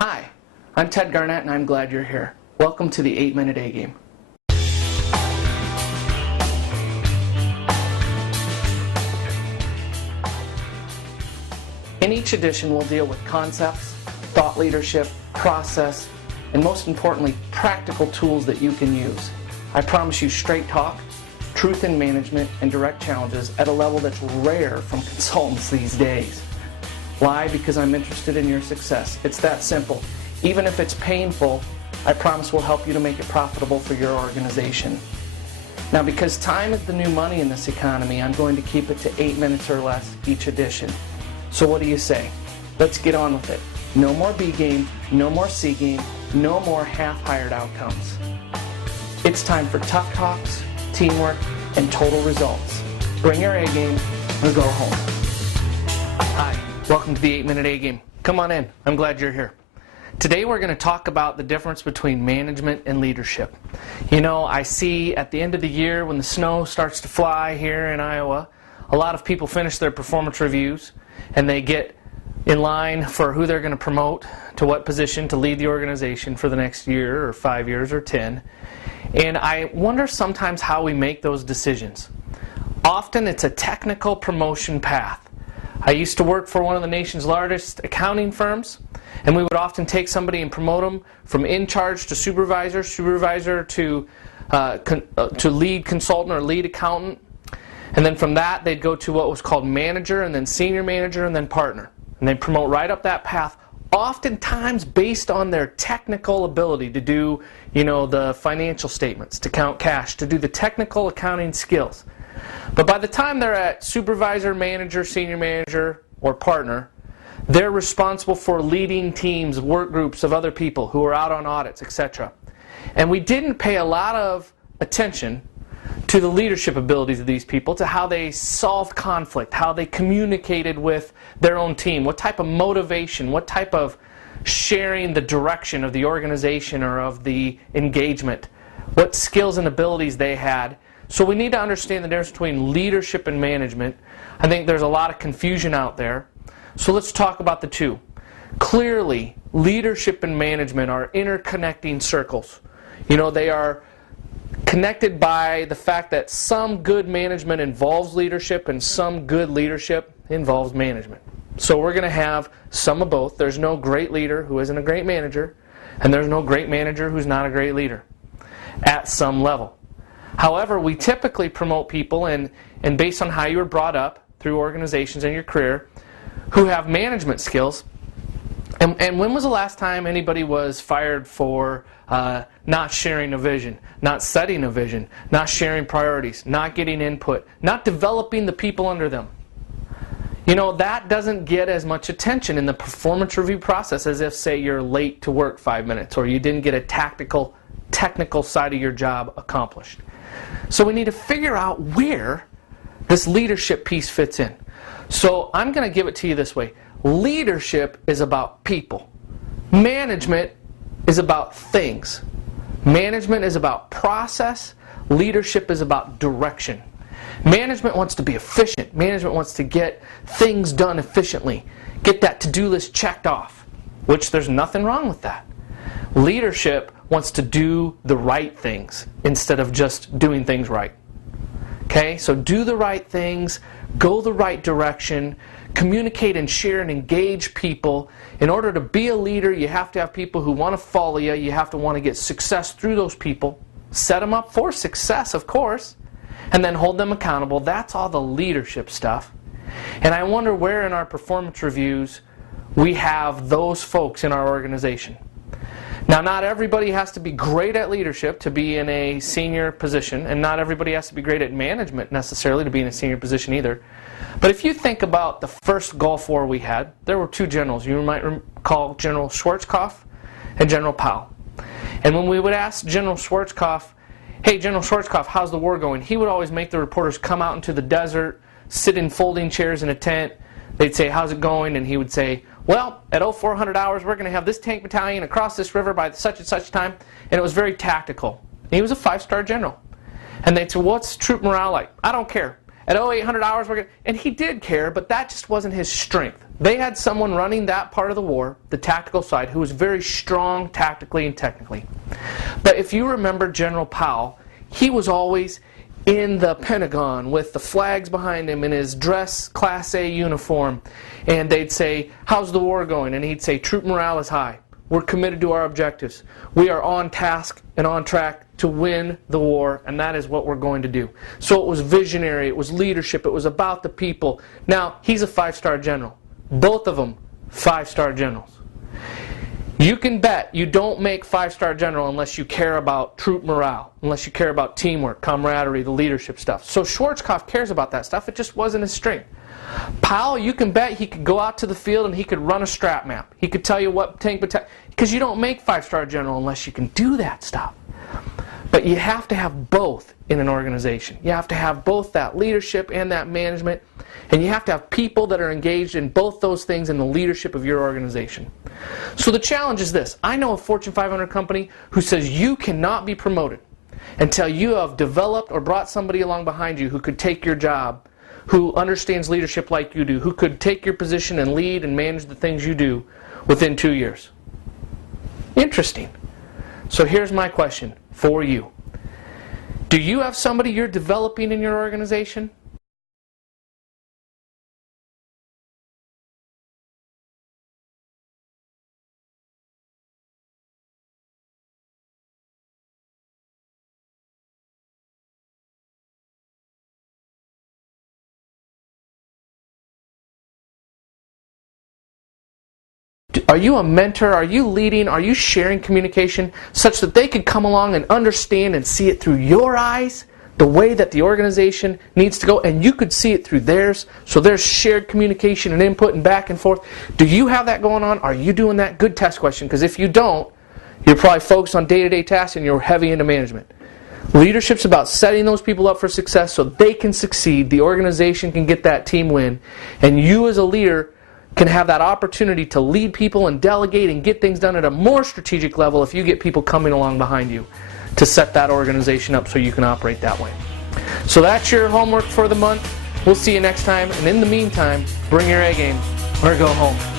Hi, I'm Ted Garnett and I'm glad you're here. Welcome to the 8-Minute A-Game. In each edition, we'll deal with concepts, thought leadership, process, and most importantly, practical tools that you can use. I promise you straight talk, truth in management, and direct challenges at a level that's rare from consultants these days. Why? Because I'm interested in your success. It's that simple. Even if it's painful, I promise we'll help you to make it profitable for your organization. Now, because time is the new money in this economy, I'm going to keep it to 8 minutes or less each edition. So what do you say? Let's get on with it. No more B game, no more C game, no more half-hired outcomes. It's time for tough talks, teamwork, and total results. Bring your A game or go home. Hi, welcome to the 8-Minute A-Game. Come on in, I'm glad you're here. Today we're going to talk about the difference between management and leadership. You know, I see at the end of the year when the snow starts to fly here in Iowa, a lot of people finish their performance reviews and they get in line for who they're going to promote to what position to lead the organization for the next year or 5 years or 10. And I wonder sometimes how we make those decisions. Often it's a technical promotion path. I used to work for one of the nation's largest accounting firms, and we would often take somebody and promote them from in charge to supervisor, supervisor to lead consultant or lead accountant. And then from that, they'd go to what was called manager, and then senior manager, and then partner. And they'd promote right up that path, oftentimes based on their technical ability to do, the financial statements, to count cash, to do the technical accounting skills. But by the time they're at supervisor, manager, senior manager, or partner, they're responsible for leading teams, work groups of other people who are out on audits, etc. And we didn't pay a lot of attention to the leadership abilities of these people, to how they solved conflict, how they communicated with their own team, what type of motivation, what type of sharing the direction of the organization or of the engagement, what skills and abilities they had. So we need to understand the difference between leadership and management. I think there's a lot of confusion out there. So let's talk about the two. Clearly, leadership and management are interconnecting circles. They are connected by the fact that some good management involves leadership and some good leadership involves management. So we're going to have some of both. There's no great leader who isn't a great manager, and there's no great manager who's not a great leader at some level. However, we typically promote people, and based on how you were brought up through organizations in your career, who have management skills. And when was the last time anybody was fired for not sharing a vision, not setting a vision, not sharing priorities, not getting input, not developing the people under them? That doesn't get as much attention in the performance review process as if, say, you're late to work 5 minutes or you didn't get a technical side of your job accomplished. So we need to figure out where this leadership piece fits in. So I'm going to give it to you this way. Leadership is about people. Management is about things. Management is about process. Leadership is about direction. Management wants to be efficient. Management wants to get things done efficiently. Get that to-do list checked off, which there's nothing wrong with that. Leadership wants to do the right things instead of just doing things right. Okay, so do the right things, go the right direction, communicate and share and engage people. In order to be a leader, you have to have people who want to follow you. You have to want to get success through those people. Set them up for success, of course, and then hold them accountable. That's all the leadership stuff. And I wonder where in our performance reviews we have those folks in our organization. Now, not everybody has to be great at leadership to be in a senior position, and not everybody has to be great at management necessarily to be in a senior position either. But if you think about the first Gulf War we had, there were two generals. You might recall General Schwarzkopf and General Powell. And when we would ask General Schwarzkopf, hey, General Schwarzkopf, how's the war going? He would always make the reporters come out into the desert, sit in folding chairs in a tent. They'd say, how's it going? And he would say, well, at 0400 hours, we're going to have this tank battalion across this river by such and such time. And it was very tactical. And he was a 5-star general. And they'd say, what's troop morale like? I don't care. at 800 hours, and he did care, but that just wasn't his strength. They had someone running that part of the war, the tactical side, who was very strong tactically and technically. But if you remember General Powell, he was always in the Pentagon with the flags behind him in his dress Class A uniform, and they'd say, "How's the war going?" And he'd say, "Troop morale is high. We're committed to our objectives. We are on task and on track to win the war, and that is what we're going to do." So it was visionary, it was leadership, it was about the people. Now, he's a 5-star general. Both of them 5-star generals. You can bet you don't make 5-star general unless you care about troop morale, unless you care about teamwork, camaraderie, the leadership stuff. So Schwarzkopf cares about that stuff. It just wasn't his strength. Powell, you can bet he could go out to the field and he could run a strat map. He could tell you what tank battalion, because you don't make 5-star general unless you can do that stuff. But you have to have both in an organization. You have to have both that leadership and that management, and you have to have people that are engaged in both those things in the leadership of your organization. So the challenge is this. I know a Fortune 500 company who says you cannot be promoted until you have developed or brought somebody along behind you who could take your job, who understands leadership like you do, who could take your position and lead and manage the things you do within 2 years. Interesting. So here's my question for you. Do you have somebody you're developing in your organization? Are you a mentor? Are you leading? Are you sharing communication such that they could come along and understand and see it through your eyes, the way that the organization needs to go, and you could see it through theirs, so there's shared communication and input and back and forth? Do you have that going on? Are you doing that? Good test question, because if you don't, you're probably focused on day-to-day tasks and you're heavy into management. Leadership's about setting those people up for success so they can succeed, the organization can get that team win, and you as a leader can have that opportunity to lead people and delegate and get things done at a more strategic level if you get people coming along behind you to set that organization up so you can operate that way. So that's your homework for the month. We'll see you next time, and in the meantime, bring your A game or go home.